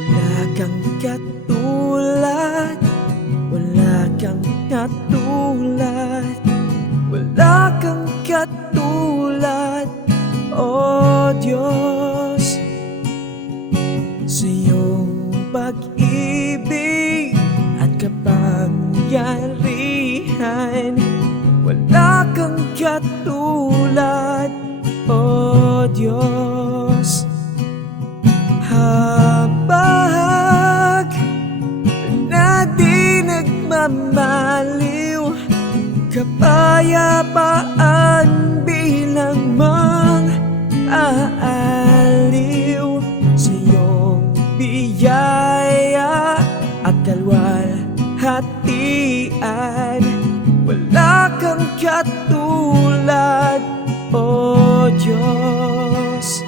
Wala kang katulad, wala kang katulad, wala kang katulad, oh Diyos. Sa iyong pag-ibig at kapangyarihan, wala kang katulad, oh Diyos. Habag na di nagmamaliw, kapayapaan bilang mang-aaliw. Sa iyong biyaya at kalwalhatian, wala kang katulad, oh Diyos.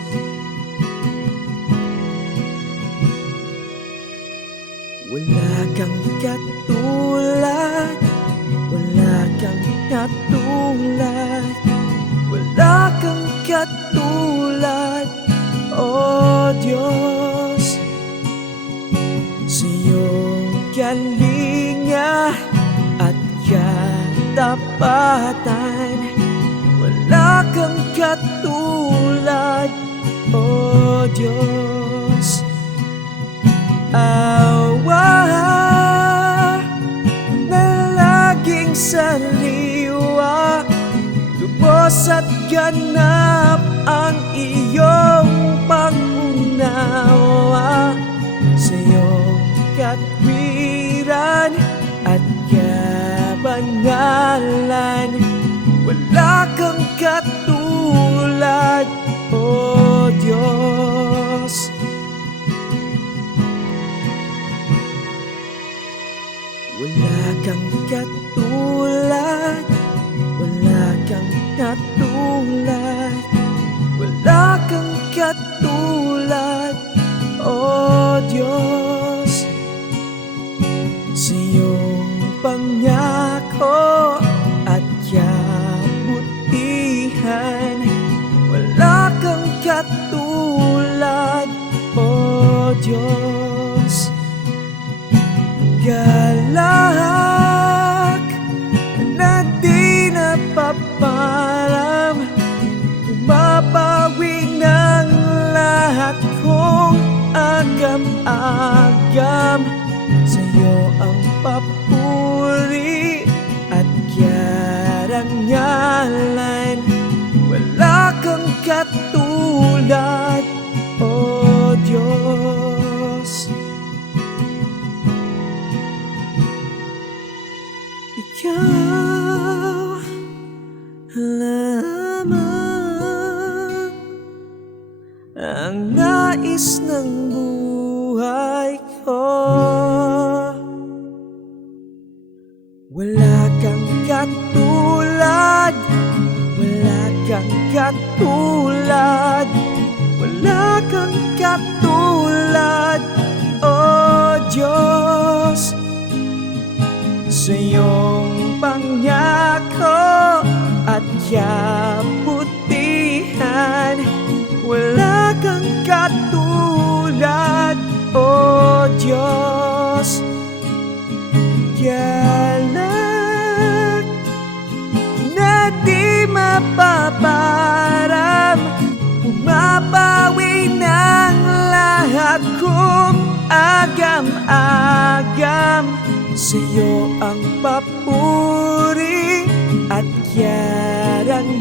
Wala kang katulad, wala kang katulad, wala kang katulad, oh Diyos. Sa iyong galinga at katapatan, wala kang katulad, oh Diyos. Awa na laging sariwa, lubos at ganap ang iyong pag-unawa. Sa iyong katwiran at kabangalan, wala kang katulad, oh Diyos. Wala kang katulad, wala kang katulad, wala kang katulad, oh Diyos. Sa iyong pangako at kabutihan, wala kang katulad, oh Diyos. Galak na di napaparam, bumabawi ng lahat kong agam-agam. Sa iyo ang papuri at karangalan, wala kang katulad, oh Diyos. Ikaw lamang ang nais ng buhay ko. Wala kang katulad, wala kang katulad, wala kang katulad, oh Diyos. Sa iyong pangako at kabutihan, wala kang katulad, oh Diyos. Galak na di mapaparam, bumabawi ng lahat kong agam-agam. Sa iyo ang papuri at karangalan,